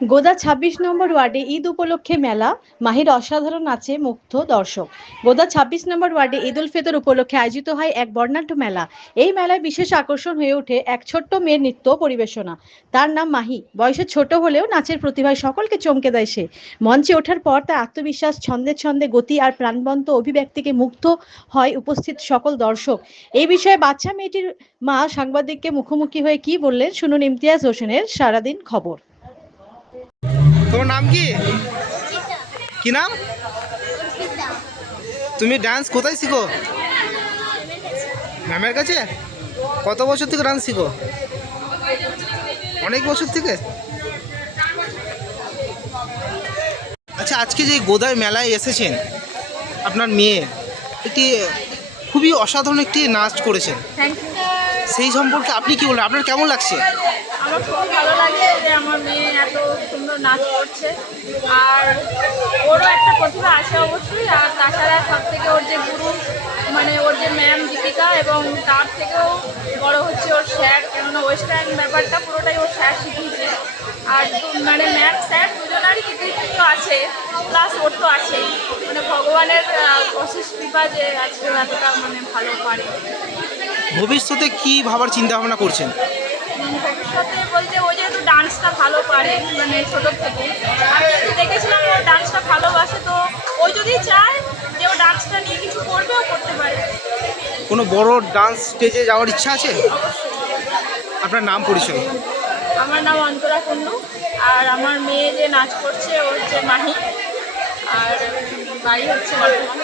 গোদা ২৬ নম্বর ওয়ার্ডে ঈদ উপলক্ষে মেলা, মাহির অসাধারণ নাচে মুগ্ধ দর্শক। গোদা ২৬ নম্বর ওয়ার্ডে ঈদ উল ফিতর উপলক্ষে আয়োজিত হয় এক বর্ণাঢ্য মেলা। এই মেলায় বিশেষ আকর্ষণ হয়ে ওঠে এক ছোট্ট মেয়ের নৃত্য পরিবেশনা। তার নাম মাহি। বয়সে ছোট হলেও নাচের প্রতিভায় সকলকে চমকে দেয় সে। মঞ্চে ওঠার পর তার আত্মবিশ্বাস, ছন্দে ছন্দে গতি আর প্রাণবন্ত অভিব্যক্তিকে মুগ্ধ হয় উপস্থিত সকল দর্শক। এই বিষয়ে বাচ্চা মেয়েটির মা সাংবাদিককে মুখোমুখি হয়ে কি বললেন শুনুন ইমতিয়াজ হোসেনের সারাদিন খবর। তোমার নাম কি? কি নাম? তুমি ডান্স কোথায় শিখো? ম্যামের কাছে? কত বছর থেকে ডান্স শিখো? অনেক বছর থেকে? আচ্ছা আজকে যে গোদায় মেলায় এসেছেন আপনার মেয়ে একটি খুবই অসাধারণ একটি নাচ করেছেন। সেই সম্পর্কে আপনি কি বলবেন আপনার কেমন লাগছে? আমার খুব ভালো লাগে যে আমার নাচ করছে। আর ওরও একটা প্রতিভা আছে অবশ্যই, আর তাছাড়া সব থেকে ওর যে গুরু মানে ওর যে ম্যাম দীপিকা এবং তার থেকেও বড় হচ্ছে ওর স্যার, কেননা ওয়েস্টার্ন ব্যাপারটা পুরোটাই ওর স্যার শিখিয়েছে। আর মানে ম্যাম স্যার দুজনারই কৃতিত্ব আছে প্লাস ওর তো আছেই। মানে ভগবানের অশেষ কৃপা যে আজকে এতটা মানে ভালো পারে ভবিষ্যতে কি ভাবার চিন্তা ভাবনা করছেন? ডান্সটা ভালো পারে মানে ছোটোর থেকে। আমি যেহেতু দেখেছিলাম ও ডান্সটা ভালোবাসে তো ও যদি চায় যে ও ডান্সটা নিয়ে কিছু করবে ও করতে পারে। কোনো বড় ডান্স স্টেজে যাওয়ার ইচ্ছা আছে? আপনার নাম পরিচয়? আমার নাম অন্তরা কুন্ডু আর আমার মেয়ে যে নাচ করছে ও হচ্ছে মাহি আর বাড়ি হচ্ছে বর্ধমান।